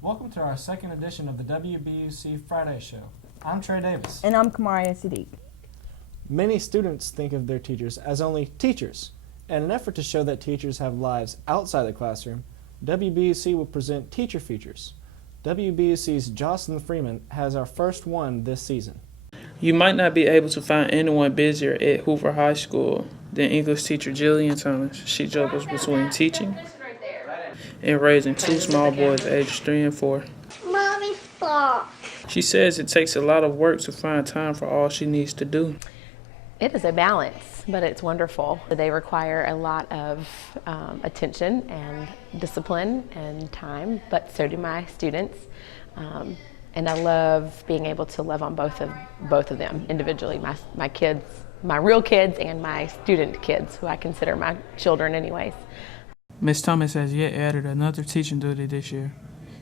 Welcome to our second edition of the WBUC Friday Show. I'm Trey Davis. And I'm Kamaria Saadiq. Many students think of their teachers as only teachers. In an effort to show that teachers have lives outside the classroom, WBUC will present Teacher Features. WBUC's Jocelyn Freeman has our first one this season. You might not be able to find anyone busier at Hoover High School than English teacher Jillian Thomas. She juggles between teaching and raising two small boys aged 3 and 4. Mommy, stop. She says it takes a lot of work to find time for all she needs to do. It is a balance, but it's wonderful. They require a lot of attention and discipline and time, but so do my students. And I love being able to love on both of them individually, my kids, my real kids and my student kids, who I consider my children anyways. Ms. Thomas has yet added another teaching duty this year.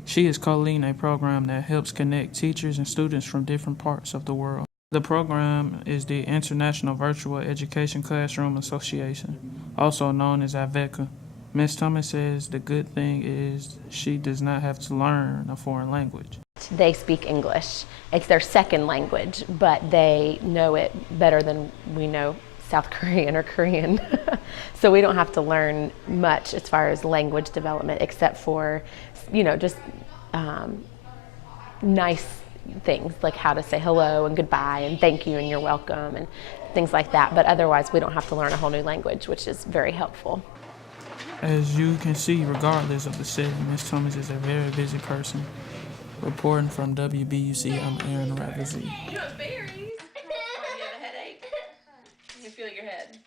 She is co-leading a program that helps connect teachers and students from different parts of the world. The program is the International Virtual Education Classroom Association, also known as IVECA. Ms. Thomas says the good thing is she does not have to learn a foreign language. They speak English. It's their second language, but they know it better than we know South Korean or Korean. So we don't have to learn much as far as language development, except for, just nice things like how to say hello and goodbye and thank you and you're welcome and things like that. But otherwise, we don't have to learn a whole new language, which is very helpful. As you can see, regardless of the setting, Ms. Thomas is a very busy person. Reporting from WBUC, I'm Aaron Ravizzi. You have berries. You have a headache. You feel your head.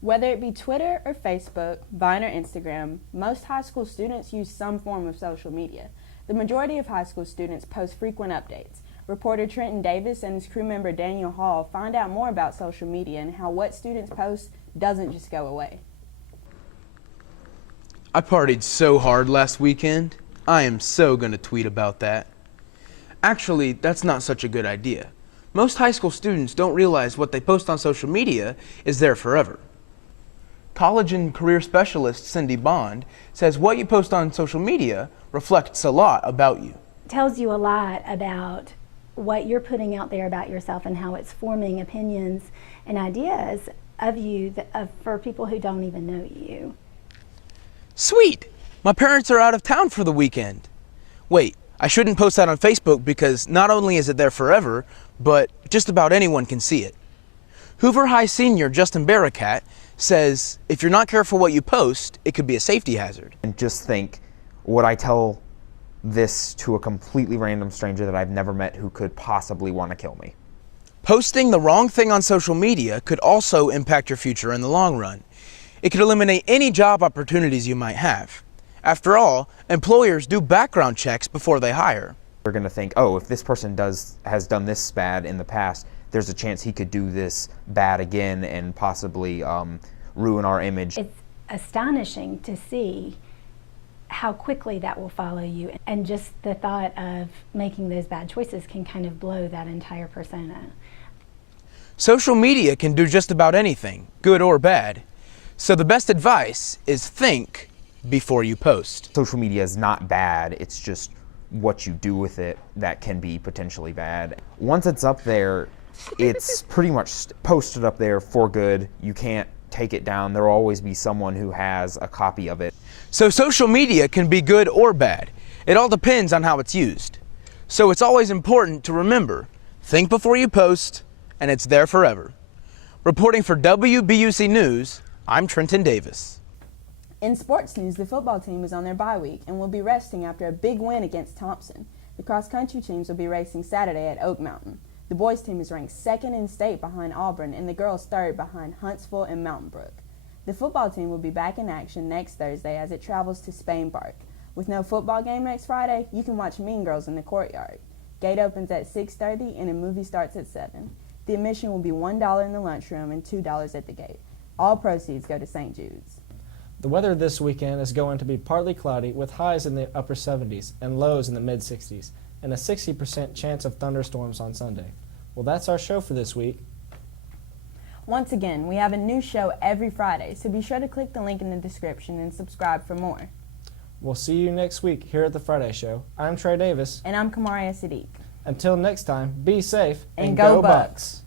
Whether it be Twitter or Facebook, Vine or Instagram, most high school students use some form of social media. The majority of high school students post frequent updates. Reporter Trenton Davis and his crew member Daniel Hall find out more about social media and how what students post doesn't just go away. I partied so hard last weekend. I am so gonna tweet about that. Actually, that's not such a good idea. Most high school students don't realize what they post on social media is there forever. College and career specialist Cindy Bond says what you post on social media reflects a lot about you. It tells you a lot about what you're putting out there about yourself and how it's forming opinions and ideas of you for people who don't even know you. Sweet! My parents are out of town for the weekend. Wait, I shouldn't post that on Facebook because not only is it there forever, but just about anyone can see it. Hoover High senior Justin Barakat says if you're not careful what you post, it could be a safety hazard. And just think, would I tell this to a completely random stranger that I've never met who could possibly want to kill me? Posting the wrong thing on social media could also impact your future in the long run. It could eliminate any job opportunities you might have. After all, employers do background checks before they hire. They're going to think, oh, if this person has done this bad in the past, there's a chance he could do this bad again and possibly ruin our image. It's astonishing to see how quickly that will follow you, and just the thought of making those bad choices can kind of blow that entire persona. Social media can do just about anything, good or bad. So the best advice is think before you post. Social media is not bad, it's just what you do with it that can be potentially bad. Once it's up there, it's pretty much posted up there for good. You can't take it down. There will always be someone who has a copy of it. So social media can be good or bad. It all depends on how it's used. So it's always important to remember, think before you post, and it's there forever. Reporting for WBUC News, I'm Trenton Davis. In sports news, the football team is on their bye week and will be resting after a big win against Thompson. The cross-country teams will be racing Saturday at Oak Mountain. The boys team is ranked second in state behind Auburn, and the girls third behind Huntsville and Mountain Brook. The football team will be back in action next Thursday as it travels to Spain Park. With no football game next Friday, you can watch Mean Girls in the courtyard. Gate opens at 6:30 and a movie starts at 7. The admission will be $1 in the lunchroom and $2 at the gate. All proceeds go to St. Jude's. The weather this weekend is going to be partly cloudy with highs in the upper 70s and lows in the mid-60s, and a 60% chance of thunderstorms on Sunday. Well, that's our show for this week. Once again, we have a new show every Friday, so be sure to click the link in the description and subscribe for more. We'll see you next week here at the Friday Show. I'm Trey Davis. And I'm Kamaria Saadiq. Until next time, be safe and go Bucks.